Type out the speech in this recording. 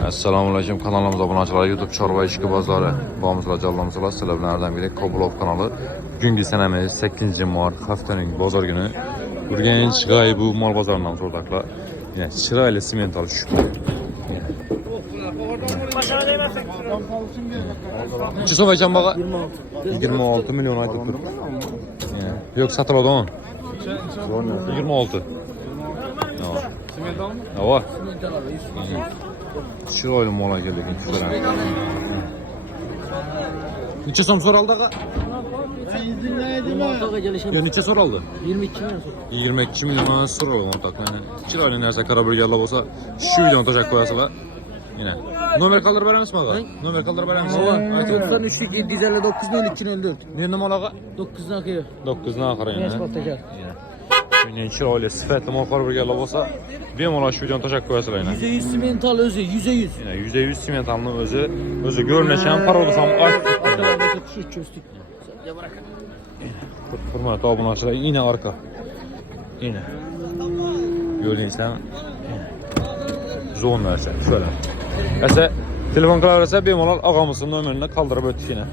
Assalamualaikum, kanalımıza abone olanlar, YouTube Çorba İşki Bazarı bağımızla canlımızla sizlerden biri Kobulov kanalı. Günkü senemiz 8 Mart haftanın bazar günü. Bugün çıkayı bu mal bazarından sordakla. Yine çırayla simental şu. Çi so'maycan baga? 26 milyon aytib turibdi. Yo'q, satiladi o'n. 26. Simentalmi? Ava. Chiroyli mola keldi shundan. Necha so'm so'raldi aka? Ya necha so'raldi? 22 milyon. 22 milyon so'raldi o'rtoqlar. Chiroyli narsa qarab bilganlar bo'lsa, shu videoni tashab qo'yasizlar. Yine. Nomer kaldırıp veremiz mi aga? Nomer kaldırıp veremiz mi? 93'lük 759 milyon 254. Ne numara aga? 9'dan akıyor. 9'dan akar yine. Genç patlıcan. Yine chiroyli sifatli mal qarab bilganlar bo'lsa, bemalol shu videoni tashab qo'yasizlar yine. %100 simental özü, %100. Yine %100 simentalni o'zi görünüşü ham paroda ham aytib. Arkalarda kuş çözdük. Ya bırak. Hurmatli obunachilar, yine arka. Yine. Gördüysen zon versen şöyle. Ese telefon kılaverse bemalol ağamızın nomerini kaldırıp ötdük yine.